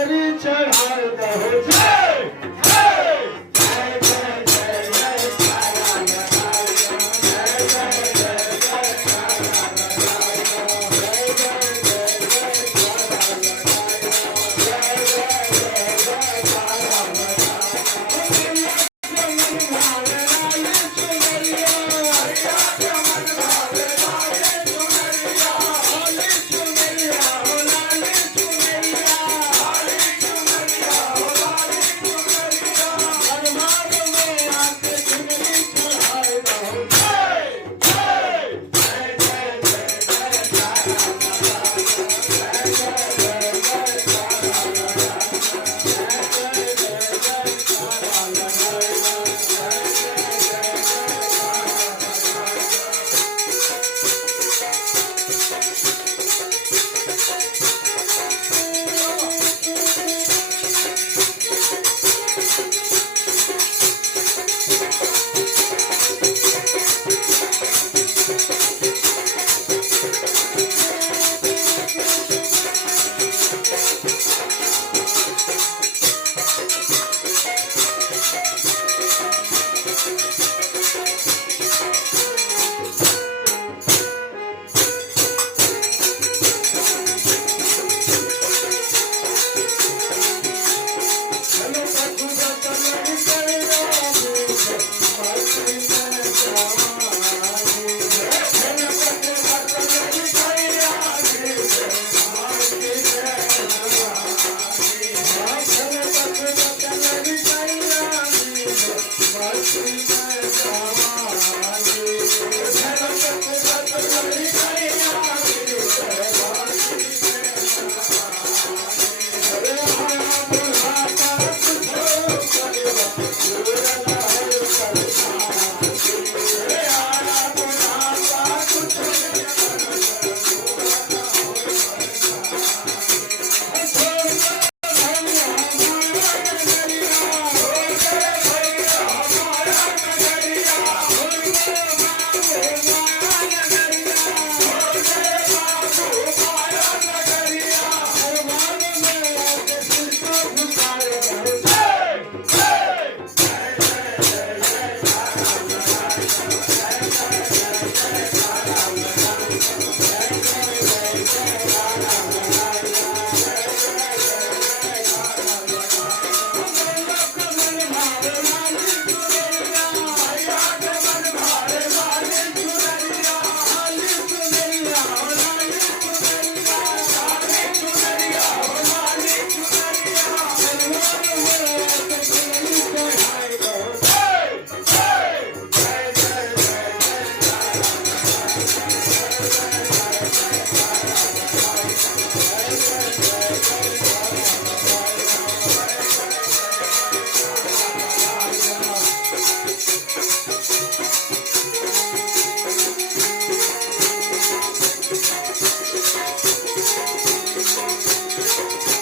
चुनरी चढ़ाए दहो जय जय जय जय जय जय काला लगाए दो जय जय जय जय काला लगाए दो जय जय जय जय काला लगाए दो जय जय जय जय काला लगाए दो मन भावे लाल चुनरिया हरिया के मन भावे लाल चुनरिया होली चुनरिया हो लाल चुनरिया होली चुनरिया हो लाल चुनरिया दरबार में आके चुनरी चढ़ाए दो जय जय जय जय जय जय काला लगाए दो जय जय जय जय काला लगाए दो जय जय जय जय काला लगाए दो जय जय जय जय Thank you.